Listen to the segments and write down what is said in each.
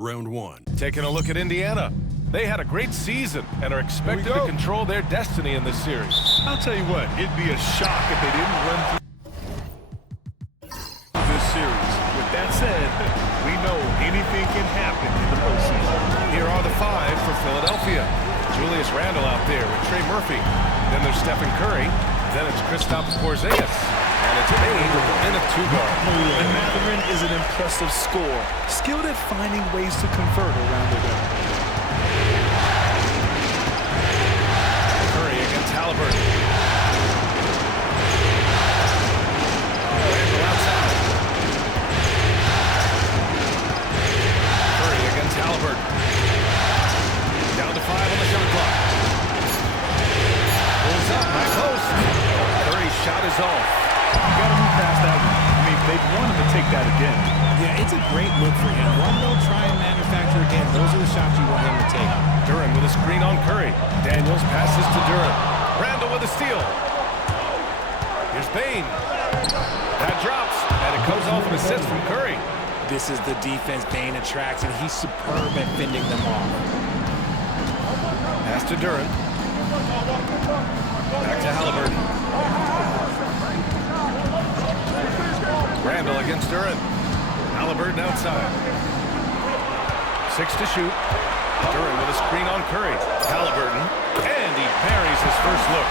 Round one. Taking a look at Indiana. They had a great season and are expected to control their destiny in this series. I'll tell you what, it'd be a shock if they didn't run through this series. With that said, we know anything can happen in the postseason. Here are the five for Philadelphia. Julius Randle out there with Trey Murphy. Then there's Stephen Curry. Then it's Kristaps Porzingis. And it's Bane in a two-guard. And Mathurin is an impressive scorer, skilled at finding ways to convert around the rim. Curry against Halliburton. Randle outside. Curry against Halliburton. Down to 5 on the shot clock. Pulls up, high post. Curry's shot is off. You gotta move past that one. I mean, they'd want him to take that again. Yeah, it's a great look for him. One will try and manufacture again. Those are the shots you want him to take. Duren with a screen on Curry. Daniels passes to Duren. Randle with a steal. Here's Bane. That drops, and it comes off an assist from Curry. This is the defense Bane attracts, and he's superb at fending them off. Pass to Duren. Back to Halliburton. Randle against Duren. Halliburton outside. 6 to shoot. Duren with a screen on Curry. Halliburton. And he parries his first look.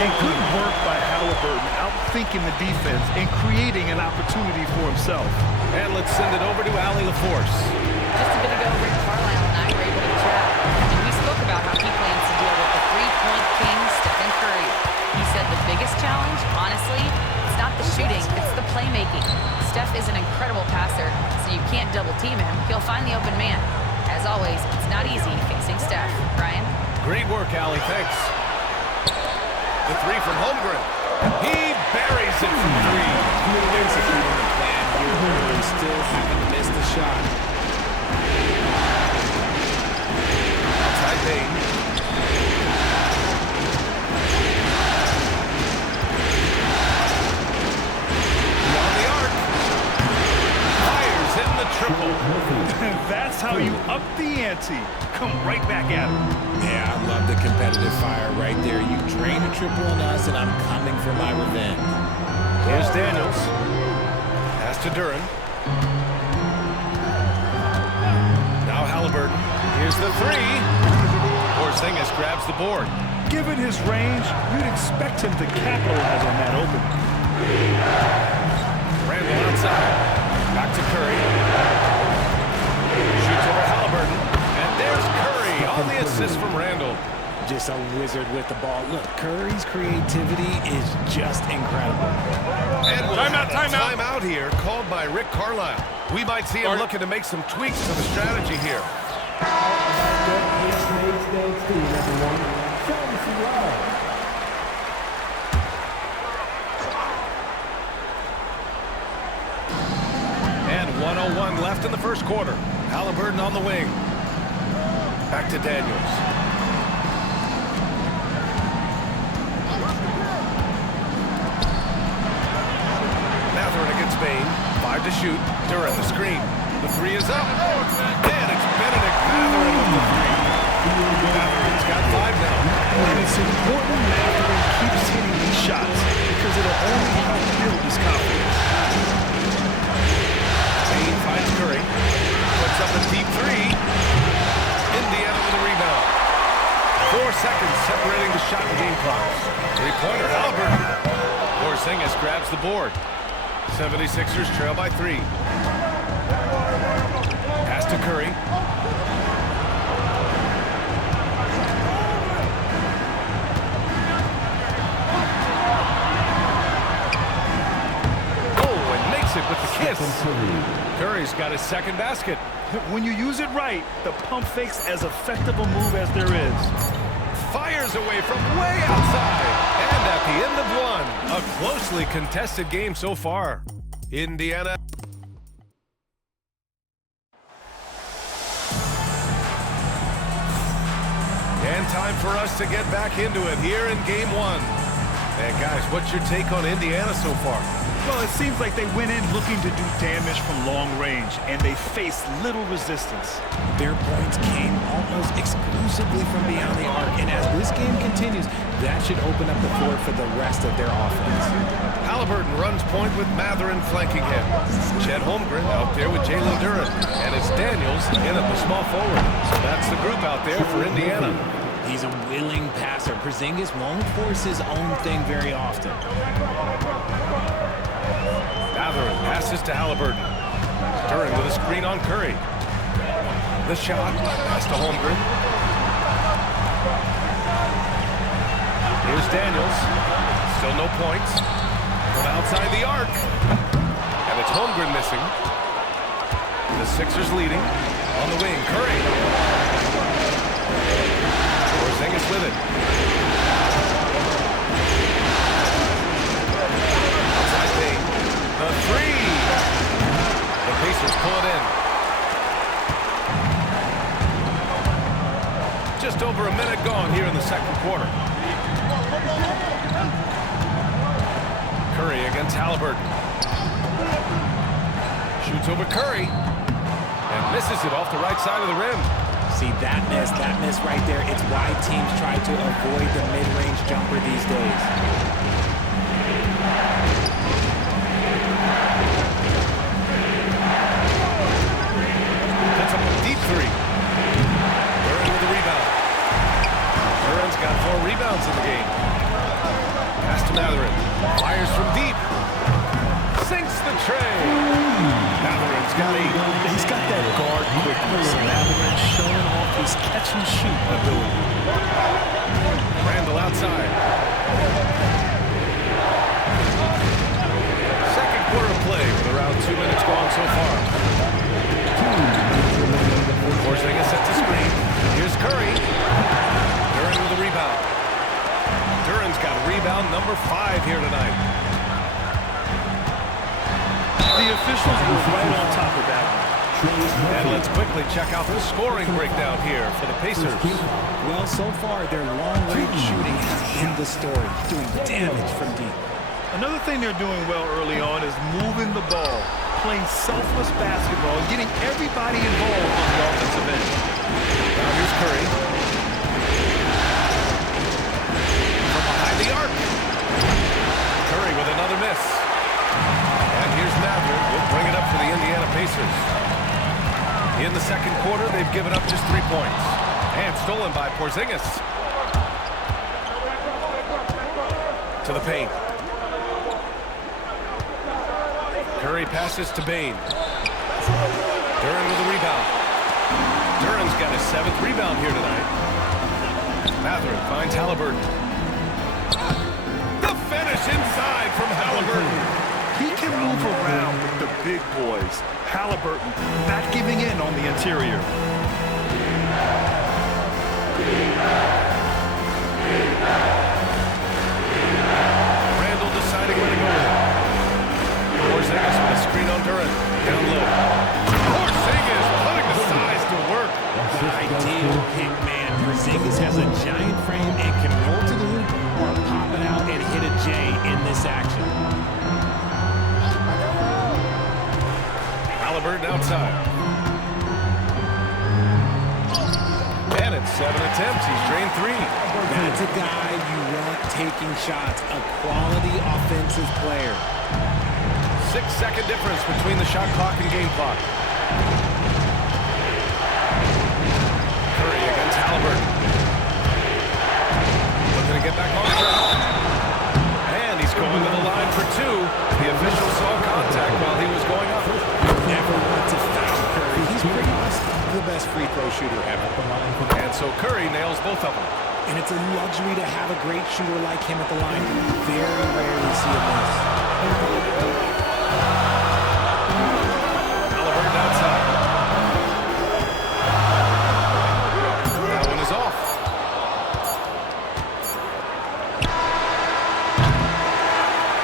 And good work by Halliburton, outthinking the defense and creating an opportunity for himself. And let's send it over to Allie LaForce. Just a bit ago, Rick Carlisle and I were able to chat, and we spoke about how he plans to deal with the three-point king, Stephen Curry. He said the biggest challenge, honestly, it's not the shooting, it's the playmaking. Steph is an incredible passer, so you can't double-team him. He'll find the open man. As always, it's not easy facing Steph. Ryan? Great work, Allie. Thanks. The three from Holmgren. He buries it from three. Executing the plan here, but still haven't missed the shot. Outside Bane. Beyond the arc. Fires in the triple. That's how you up the ante. Come right back at him. Yeah, I love the competitive fire right there. You drain a triple on us, and I'm coming for my revenge. Here's Daniels. Pass to Duren. Now Halliburton. Here's the three. Porzingis grabs the board. Given his range, you'd expect him to capitalize on that opening. Randle outside. Back to Curry. Shoots over Halliburton. And there's Curry on the assist from Randle. Just a wizard with the ball. Look, Curry's creativity is just incredible. And we'll timeout here, called by Rick Carlisle. We might see him looking to make some tweaks to the strategy here. And 1:01 left in the first quarter. Halliburton on the wing. Back to Daniels. Mathurin against Bane. 5 to shoot. Duren the screen. The three is up. And it's Benedict Mathurin with the three. Mathurin's got 5 now. And it's important Mathurin keeps hitting these shots because it'll only help build his confidence. Bane finds Curry. Puts up a deep three. Indiana with a rebound. 4 seconds separating the shot and game clocks. Three-pointer, Halliburton. Porzingis grabs the board. 76ers trail by 3. Pass to Curry. Oh, and makes it with the kiss. Curry's got his second basket. When you use it right, the pump fake's as effective a move as there is. Fires away from way outside. And at the end of one, a closely contested game so far. Indiana. And time for us to get back into it here in game one. And guys, what's your take on Indiana so far? Well, it seems like they went in looking to do damage from long range, and they faced little resistance. Their points came almost exclusively from beyond the arc, and as this game continues, that should open up the floor for the rest of their offense. Halliburton runs point with Matherin flanking him. Chet Holmgren out there with Jalen Duren. And it's Daniels in at the small forward. So that's the group out there for Indiana. He's a willing passer. Porzingis won't force his own thing very often. Matherin passes to Halliburton. Duren with a screen on Curry. The shot, pass to Holmgren. Here's Daniels. Still no points. From outside the arc. And it's Holmgren missing. The Sixers leading. On the wing, Curry. Porzingis with it. Outside Payne. The three. The Pacers pull it in. Just over a minute gone here in the second quarter. Curry against Halliburton. Shoots over Curry. And misses it off the right side of the rim. See, that miss right there, it's why teams try to avoid the mid-range jumper these days. That's up a deep three. Duren with the rebound. Duren's got 4 rebounds in the game. Pass to Matherin. Fires from deep. Sinks the tray. Matherin's got 8. He's got that guard quickness. Matherin showing off his catch-and-shoot ability. Randall outside. Second quarter play with around 2 minutes gone so far. Porzingis sets a screen. Here's Curry. Duren with the rebound. Duren's got rebound number 5 here tonight. The officials were right on top of that one. And let's quickly check out the scoring breakdown here for the Pacers. Well, so far, their long-range shooting has been the story, doing damage from deep. Another thing they're doing well early on is moving the ball, playing selfless basketball, and getting everybody involved on the offensive end. Now here's Curry. From behind the arc. Curry with another miss. And here's Matherin. Will bring it up for the Indiana Pacers. In the second quarter, they've given up just 3 points. And stolen by Porzingis. To the paint. Curry passes to Bane. Duren with a rebound. Duren's got his 7th rebound here tonight. Matherin finds Halliburton. The finish inside from Halliburton. He can move around with the big boys. Halliburton not giving in on the interior. Randall deciding where to go with it. Porzingis with a screen on Duren. Down low. Porzingis putting the size to work. Ideal pick man. Porzingis has a giant frame and can roll to the hoop or pop it out and hit a J in this action. Halliburton outside. And it's 7 attempts. He's drained 3. That's a guy you want taking shots. A quality offensive player. 6-second difference between the shot clock and game clock. Curry against Halliburton. Looking to get back on track. And he's going to the line for 2. The official saw contact while he was going up. Never wants to foul Curry. He's pretty much the best free throw shooter ever. And so Curry nails both of them. And it's a luxury to have a great shooter like him at the line. Very rarely see a miss. Halliburton outside. That one is off.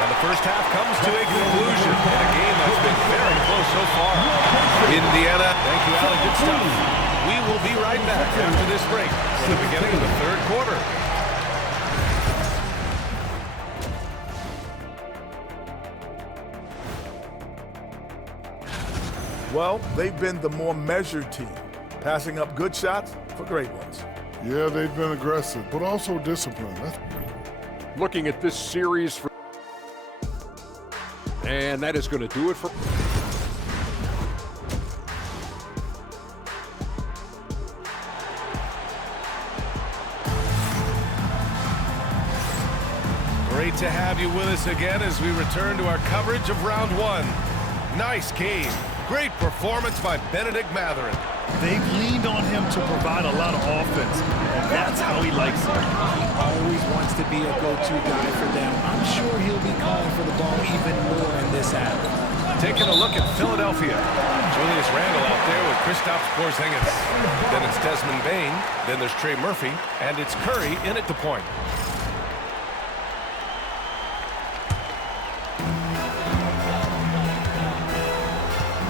And the first half comes to a conclusion in a game that's been very close so far. Indiana, thank you, Alec. Good stuff. We will be right back after this break for the beginning of the third quarter. Well, they've been the more measured team, passing up good shots for great ones. Yeah, they've been aggressive, but also disciplined. Looking at this series for, and that is going to do it for. Great to have you with us again as we return to our coverage of round one. Nice game. Great performance by Benedict Mathurin. They've leaned on him to provide a lot of offense, and that's how he likes it. He always wants to be a go-to guy for them. I'm sure he'll be calling for the ball even more in this half. Taking a look at Philadelphia. Julius Randle out there with Kristaps Porzingis. Then it's Desmond Bane. Then there's Trey Murphy. And it's Curry in at the point.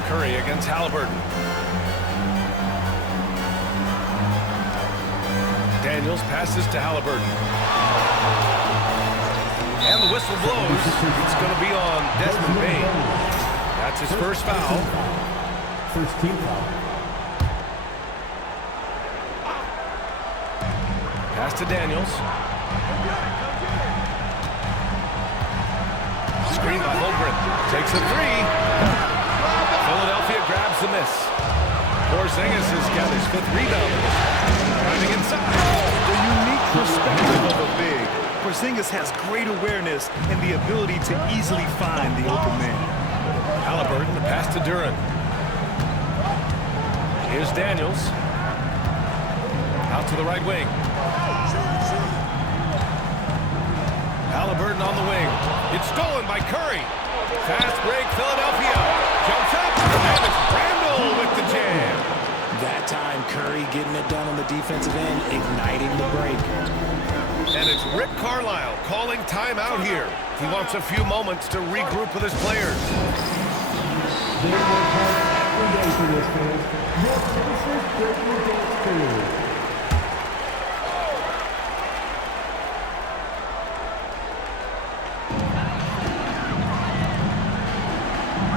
Curry against Halliburton. Daniels passes to Halliburton. And the whistle blows. It's going to be on Desmond Bane. That's his first foul. First team foul. Pass to Daniels. Screen by Holmgren. Takes a three. Philadelphia grabs the miss. Porzingis has got his 5th rebound. Driving inside. The unique perspective of a big. Porzingis has great awareness and the ability to easily find the open man. Halliburton, the pass to Duran. Here's Daniels. Out to the right wing. Halliburton on the wing. It's stolen by Curry. Fast break, Philadelphia. Jumps up, and it's Randle with the jam. That time, Curry getting it done on the defensive end, igniting the break. And it's Rick Carlisle calling timeout here. He wants a few moments to regroup with his players. They work hard every day for this, fans. Your finishes break your dance for you.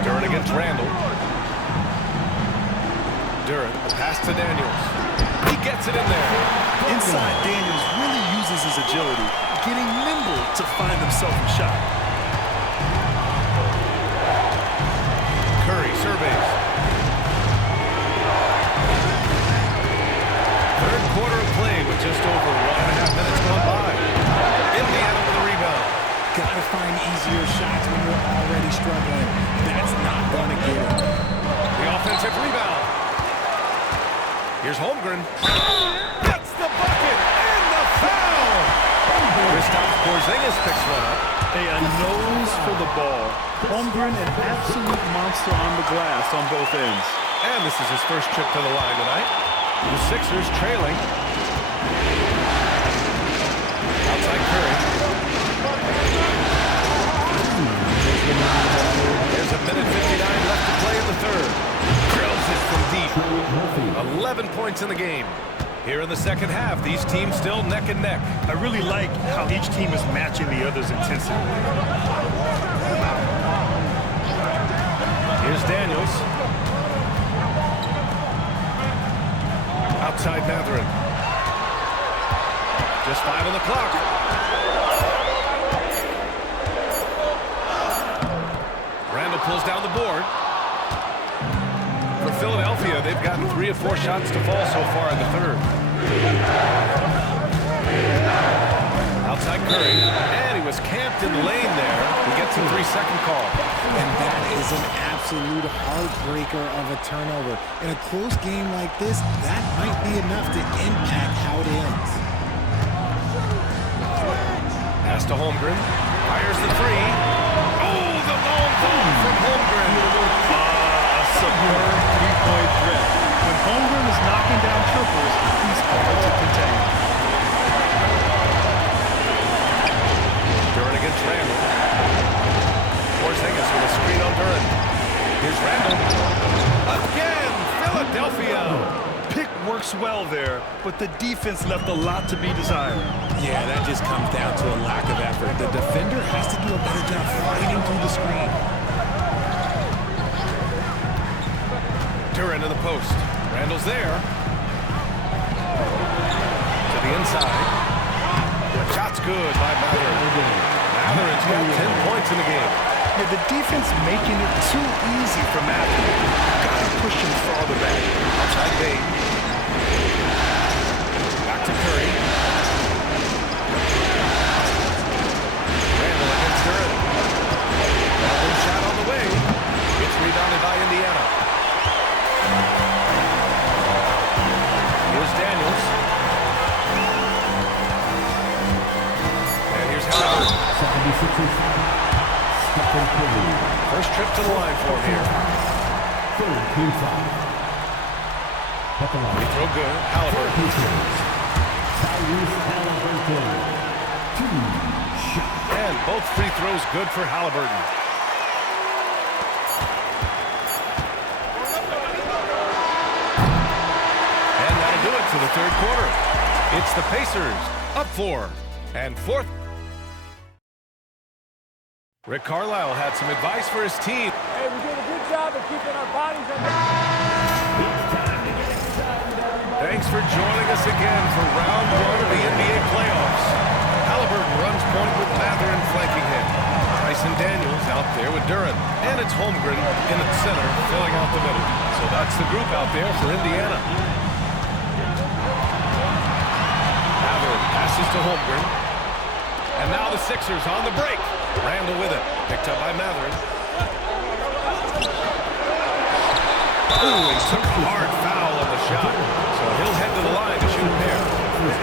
Duran against Randle. Duran, the pass to Daniels. He gets it in there. Inside, Daniels really uses his agility, getting nimble to find himself a shot. Curry surveys. Third quarter of play with just over 1.5 minutes gone by. Indiana with a rebound. Gotta find easier shots when you're already struggling. That's not gonna get it. The offensive rebound. Here's Holmgren. Gets the bucket and the foul. Kristaps Porzingis picks one up. Hey, a nose for the ball. Holmgren, an absolute monster on the glass on both ends. And this is his first trip to the line tonight. The Sixers trailing. Outside Curry. There's a minute 59 left to play in the third. Drills it from deep. 11 points in the game. Here in the second half, these teams still neck and neck. I really like how each team is matching the other's intensity. Here's Daniels. Outside Mathurin. Just 5 on the clock. Randle pulls down the board. For Philadelphia, they've gotten 3 of 4 shots to fall so far in the third. Outside Curry. And he was camped in the lane there. He gets a 3-second call. And that is an absolute heartbreaker of a turnover. In a close game like this, that might be enough to impact how it ends. Pass to Holmgren. Fires the 3. Oh, the long ball from Holmgren. A superb three-point threat. When Holmgren is knocking down triples, he's hard to contain. Duran against Randle. Porzingis with a screen on Duran. Here's Randle. Again, Philadelphia. Pick works well there, but the defense left a lot to be desired. Yeah, that just comes down to a lack of effort. The defender has to do a better job fighting through the screen. Duran in the post. Randall's there. To the inside. The shot's good by Matherin. Matherin's got 10 points in the game. Yeah, the defense making it too easy for Matherin. Gotta push him farther back. Outside Bane. Back to Curry. Randall against Duran. One shot on the way. It's rebounded by Indiana. Here's Daniels. And here's Howard. 76ers. Stephen Curry. First trip to the line for him here. Third team foul. Free throw good. Halliburton. Tyrese Halliburton. 2 shots. And both free throws good for Halliburton. And that'll do it for the third quarter. It's the Pacers up 4 and fourth. Rick Carlisle had some advice for his team. Hey, we did a good job of keeping our bodies under. Thanks for joining us again for round 1 of the NBA playoffs. Halliburton runs point with Matherin flanking him. Tyson Daniels out there with Duran. And it's Holmgren in the center, filling out the middle. So that's the group out there for Indiana. Matherin passes to Holmgren. And now the Sixers on the break. Randall with it. Picked up by Matherin. Ooh, he took a hard foul on the shot. So he'll head to the line to shoot a pair.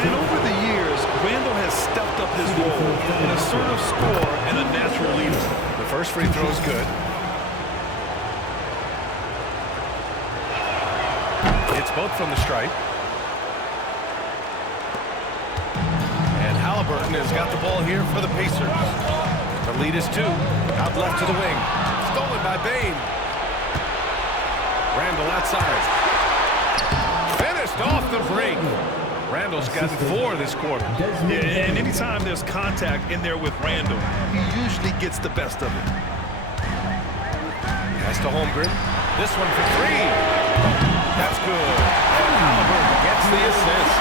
And over the years, Randall has stepped up his role, an assertive scorer and a natural leader. The first free throw is good. It's both from the stripe. And Halliburton has got the ball here for the Pacers. The lead is 2. Out left to the wing. Stolen by Bane. Randall outside. Finished off the break. Randall's gotten 4 this quarter. Yeah, and anytime there's contact in there with Randall, he usually gets the best of it. Pass to Holmgren. This one for 3. That's good. And Halliburton gets the assist.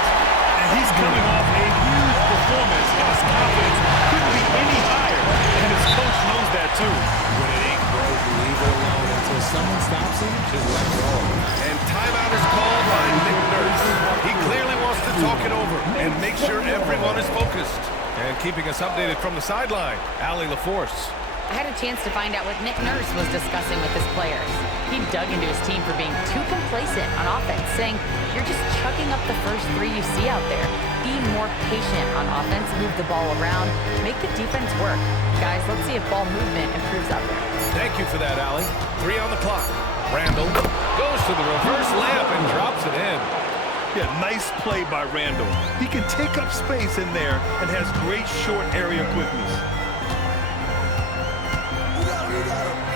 And he's coming off a huge performance, and his confidence couldn't be any higher. And his coach knows that, too. When it ain't broke, leave it alone until someone stops him. Just let it roll. And timeout is called by Nick Nurse. He clearly wants to talk it over and make sure everyone is focused. And keeping us updated from the sideline, Allie LaForce. I had a chance to find out what Nick Nurse was discussing with his players. He dug into his team for being too complacent on offense, saying, you're just chucking up the first 3 you see out there. Be more patient on offense, move the ball around, make the defense work. Guys, let's see if ball movement improves out there. Thank you for that, Allie. 3 on the clock. Randall goes to the reverse layup and drops it in. Yeah, nice play by Randall. He can take up space in there and has great short area quickness.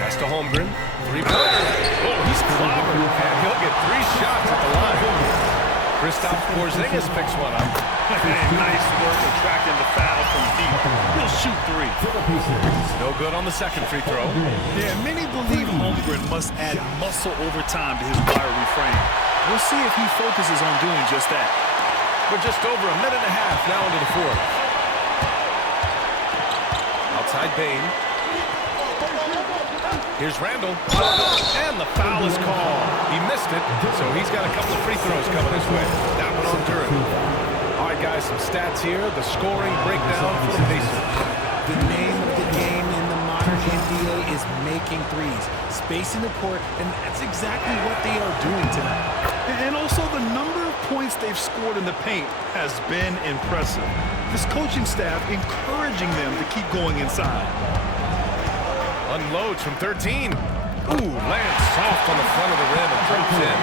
Pass to Holmgren. 3-pointer. Oh, he's clobbered. And he'll get 3 shots at the line. Kristaps Porzingis picks one up. Nice work attracting the foul from deep. He'll shoot 3. No good on the second free throw. Yeah, many believe Holmgren must add muscle over time to his wiry frame. We'll see if he focuses on doing just that. We're just over a minute and a half now into the fourth. Outside Bane. Here's Randall. And the foul is called. He missed it, so he's got a couple of free throws coming his way. That one on Duran. All right, guys, some stats here. The scoring breakdown for the Pacers. The name of the game in the modern NBA is making threes, spacing the court, and that's exactly what they are doing tonight. And also the number of points they've scored in the paint has been impressive. This coaching staff encouraging them to keep going inside. Unloads from 13. Ooh, lands soft on the front of the rim and drops in.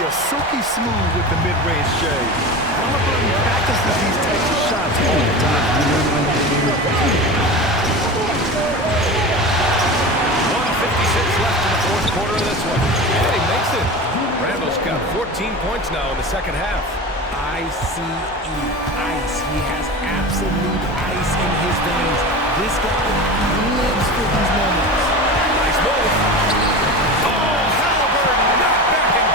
Yeah, silky smooth with the mid-range shade. Halliburton practices these types of shots all the time. 1:56 left in the fourth quarter of this one. And he makes it. Randall's got 14 points now in the second half. ICE, ice. He has absolute ice in his veins. This guy lives for these moments. Nice move. Oh, Halliburton knocked back and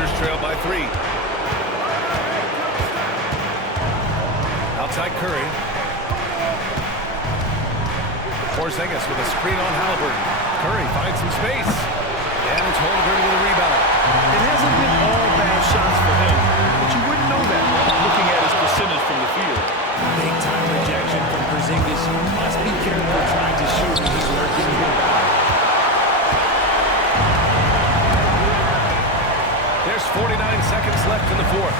Pacers trail by 3. Outside Curry. Porzingis with a screen on Halliburton. Curry finds some space. And it's Holmgren with a rebound. It hasn't been all bad shots for him, but you wouldn't know that looking at his percentage from the field. Big time rejection from Porzingis. You must be careful trying to shoot when he's working here. There's 49 seconds left in the fourth.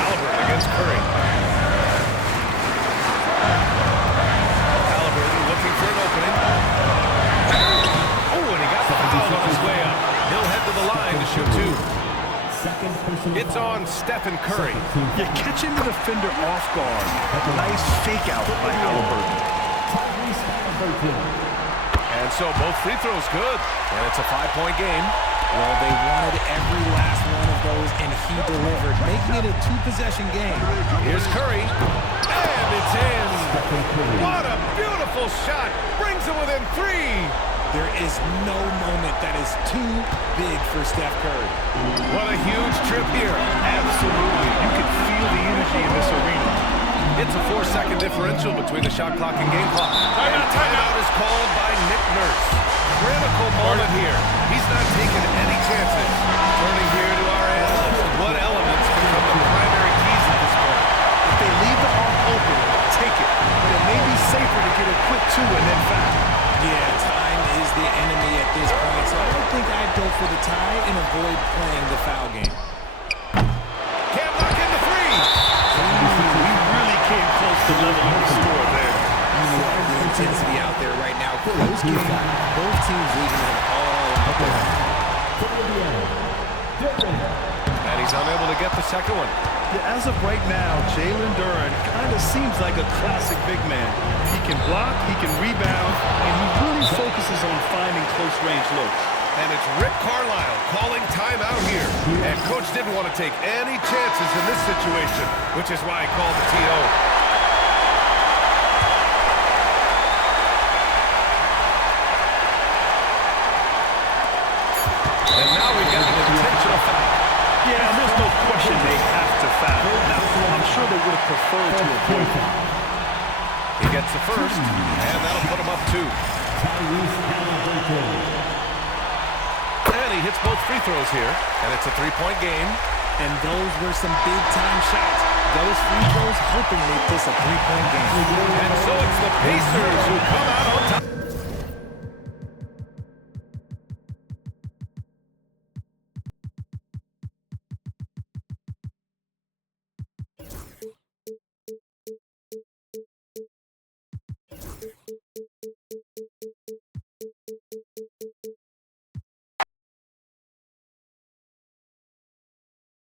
Halliburton against Curry. Halliburton looking for an opening. Oh, and he got the foul on his way up. He'll head to the line to shoot 2. It's on Stephen Curry. You're catching the defender off guard. A nice fake out by Halliburton. And so both free throws good. And it's a 5-point game. Well, they wanted every last one of those, and he delivered, making it a 2-possession game. Here's Curry. And it's in. What a beautiful shot. Brings it within 3. There is no moment that is too big for Steph Curry. What a huge trip here. Absolutely. You can feel the energy in this arena. It's a 4-second differential between the shot clock and game clock. Timeout is called by Nick Nurse. Critical moment here. He's not taking any chances. Turning here to our analyst. What elements become the primary keys at this point? If they leave the arc open, take it. But it may be safer to get a quick 2 and then foul. Yeah, time is the enemy at this point, so I don't think I'd go for the tie and avoid playing the foul game. Can't knock in the 3. We really came close to leveling the score there. The intensity out there right now. Close game. Both teams leaving it all out there. And he's unable to get the second one. Yeah, as of right now, Jalen Duren kind of seems like a classic big man. He can block, he can rebound, and he really focuses on finding close-range looks. And it's Rick Carlisle calling timeout here. And Coach didn't want to take any chances in this situation, which is why he called the TO. And now we've got an intentional foul. Yeah, there's no question they have to foul. Now, I'm sure they would have preferred to avoid it. He gets the first, and that'll put him up 2. And he hits both free throws here, and it's a 3-point game. And those were some big-time shots. Those free throws helping make this a 3-point game. And so it's the Pacers who come